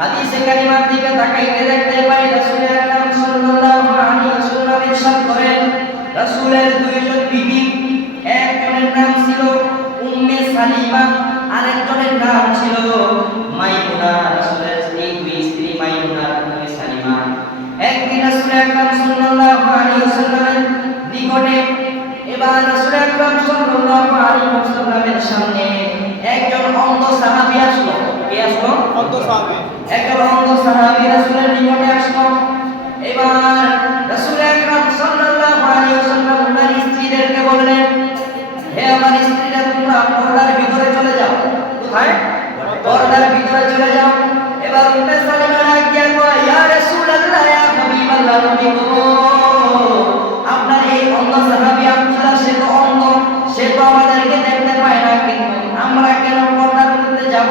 হাদিসে কারিমার দিকে তাকাইতে দেখতে পাই রাসূল আকরাম সাল্লাল্লাহু আলাইহি ওয়াসাল্লাম ইরশাদ করেন, রাসূলের দুইজন বিবি একজনের নাম ছিল উম্মে সালিমা, আরেকজনের নাম ছিল মাইমুনা, রাসূলের এই দুই স্ত্রী মাইমুনা উম্মে সালিমা। একদিন রাসূল আকরাম সাল্লাল্লাহু আলাইহি ওয়াসাল্লামের নিকটে এবার রাসূল আকরাম সাল্লাল্লাহু আলাইহি ওয়াসাল্লামের সামনে একজন অন্ধ সাহাবী কে আসলো কত সাহাবে একজন অন্ধ সাহাবী রাসূলের নিকটে আসলো এবার রাসূল আকরাম সাল্লাল্লাহু আলাইহি ওয়াসাল্লাম ওনার স্ত্রীদেরকে বললেন হে আমার স্ত্রীরা তোমরা পর্দার ভিতরে চলে যাও। কোথায়? পর্দার ভিতরে চলে যাও। এবার উম্মে সালিমা দিয়া কয় ইয়া রাসূলুল্লাহ ইয়া হাবিবাল্লাহ নবী গো আপনার এই অন্ধ সাহাবী আব্দুল্লাহ সে তো অন্ধ। সে তো আমাদেরকে দেখতে পায় না কিন্তু আমরা কেন পর্দার মধ্যে যাব?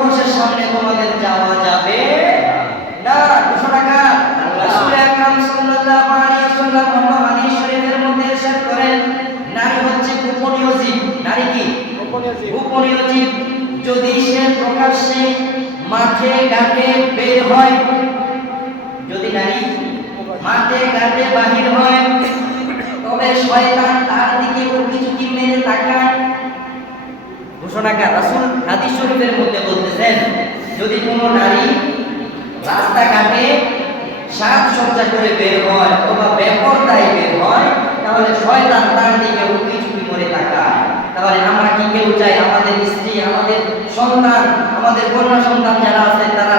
পুরুষের সামনে তোমাদের যাওয়া যাবে। না ঘোষণা কার রাসূল আকরাম সাল্লাল্লাহু আলাইহি ওয়াসাল্লাম হাদিস শরীফের মধ্যে ইরশাদ করেন। নারী হচ্ছে গোপনীয় জীব। নারী কি? গোপনীয় জীব। যদি সে প্রকাশ্যে মাঠে ঘাটে বের হয় যদি নারী মাঠে ঘাটে বাহির হয় তবে শয়তান তার দিকে মেরে তাকায়? ঘোষণাকার রাসূল হাদিস শরীফের মধ্যে বলতেছেন, যদি কোনো নারী রাস্তাঘাটে সাজসজ্জা করে বের হয় অথবা বেপরদায় বের হয়, তাহলে শয়তান তার দিকে উঁকি চুপি করে তাকায়। তাহলে আমরা কি কেউ চাই? আমাদের স্ত্রী, আমাদের সন্তান, আমাদের কন্যা সন্তান যারা আছে, তারা